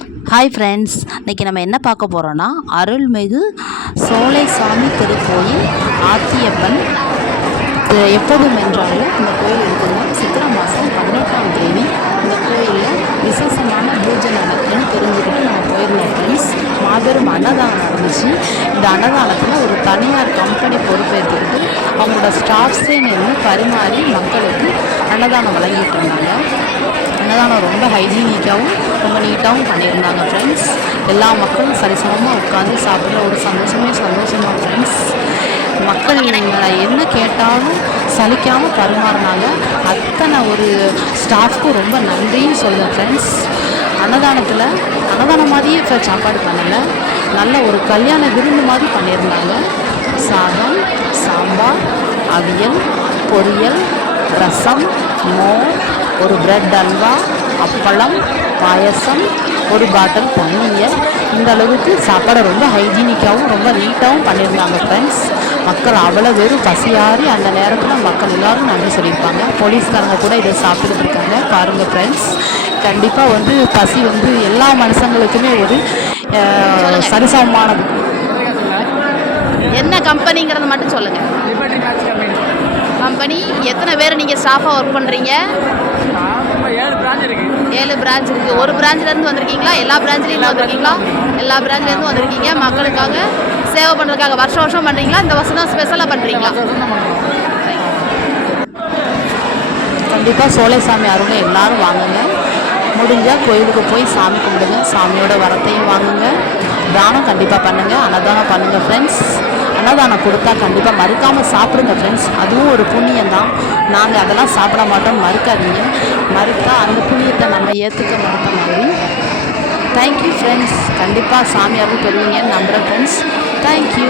Hi friends இன்றைக்கி நம்ம என்ன பார்க்க போகிறோன்னா அருள்மிகு சோலைசாமி திருக்கோயில் ஆத்தியப்பன். எப்போதும் என்றாலும் இந்த கோயில் இருக்குதுன்னா சித்திரை மாதம் பதினெட்டாம் தேதி. இந்த கோயிலில் விசேஷமான பூஜை நடக்குதுன்னு தெரிஞ்சுக்கிட்டு நம்ம போயிருந்தோம் ஃப்ரெண்ட்ஸ் மாபெரும் அன்னதானம் நடந்துச்சு. இந்த அன்னதானத்தில் ஒரு தனியார் கம்பெனி பொறுப்பேற்றுக்கிட்டு அவங்களோட ஸ்டாஃப்ஸே நின்று பரிமாறி மக்களுக்கு அன்னதானம் வழங்கிட்டு இருந்தாங்க. அன்னதானம் ரொம்ப ஹைஜீனிக்காகவும் ரொம்ப நீட்டாகவும் பண்ணியிருந்தாங்க ஃப்ரெண்ட்ஸ் எல்லா மக்களும் சரிசமமாக உட்காந்து சாப்பிட்ற ஒரு சந்தோஷமே சந்தோஷமாக ஃப்ரெண்ட்ஸ் மக்கள் என்ன கேட்டாலும் சலிக்காமல் பரிமாறினாங்க. அத்தனை ஒரு ஸ்டாஃப்க்கும் ரொம்ப நன்றியும் சொல்லுவேன் ஃப்ரெண்ட்ஸ் அன்னதானத்தில் அன்னதானம் மாதிரியே இப்போ சாப்பாடு பண்ணலை. நல்ல ஒரு கல்யாண விருந்து மாதிரி பண்ணியிருந்தாங்க. சாதம் சாம்பார் அவியல் பொரியல் ரசம் மோர் ஒரு பிரெட் அல்வா அப்பளம் பாயசம் ஒரு பாட்டில் பன்னீர் இந்த அளவுக்கு சாப்பாடை ரொம்ப ஹைஜீனிக்காகவும் ரொம்ப நீட்டாகவும் பண்ணியிருந்தாங்க ஃப்ரெண்ட்ஸ் மக்கள் அவ்வளோ வெறும் பசியாறி அந்த நேரத்தில் மக்கள் எல்லாரும் நன்றி சொல்லியிருப்பாங்க. போலீஸ்காரங்க கூட இதை சாப்பிட்டுட்டு இருக்காங்க. பாருங்கள் ஃப்ரெண்ட்ஸ் கண்டிப்பாக வந்து பசி வந்து எல்லா மனுஷங்களுக்குமே ஒரு சரிசமமானது. என்ன கம்பெனிங்கிறத மட்டும் சொல்லுங்கள் கம்பெனி எத்தனை பேர் நீங்கள் ஸ்டாஃபாக ஒர்க் பண்ணுறீங்க நம்ம ஏழு பிரான்ச் இருக்கு ஏழு பிரான்ச் இருக்குது ஒரு பிரான்ச்லேருந்து வந்திருக்கீங்களா? எல்லா பிரான்ச்லேருந்து வந்திருக்கீங்களா? எல்லா பிரான்ச்லேருந்து வந்திருக்கீங்க. மக்களுக்காக சேவை பண்ணுறதுக்காக வருஷம் வருஷம் பண்ணுறீங்களா இந்த வருஷம் தான் ஸ்பெஷலாக பண்ணுறீங்களா கண்டிப்பாக சோலைசாமி அருளை எல்லாரும் வாங்குங்க. முடிஞ்சால் கோயிலுக்கு போய் சாமி கும்பிடுங்க. சாமியோட வரத்தையும் வாங்குங்க. தானம் கண்டிப்பாக பண்ணுங்கள் அன்னதானம் பண்ணுங்கள் ஃப்ரெண்ட்ஸ் அன்னதானம் கொடுத்தா கண்டிப்பாக மறுக்காமல் சாப்பிடுங்க ஃப்ரெண்ட்ஸ் அதுவும் ஒரு புண்ணியம் தான் நாங்கள் அதெல்லாம் சாப்பிட மாட்டோம். மறுக்காதீங்க. மறுத்தா அந்த புண்ணியத்தை நம்ம ஏற்றுக்க மறுத்த மாதிரி. தேங்க்யூ ஃப்ரெண்ட்ஸ் கண்டிப்பாக சாமியாகவும் பெறுவீங்கன்னு நம்புகிறேன் ஃப்ரெண்ட்ஸ் தேங்க்யூ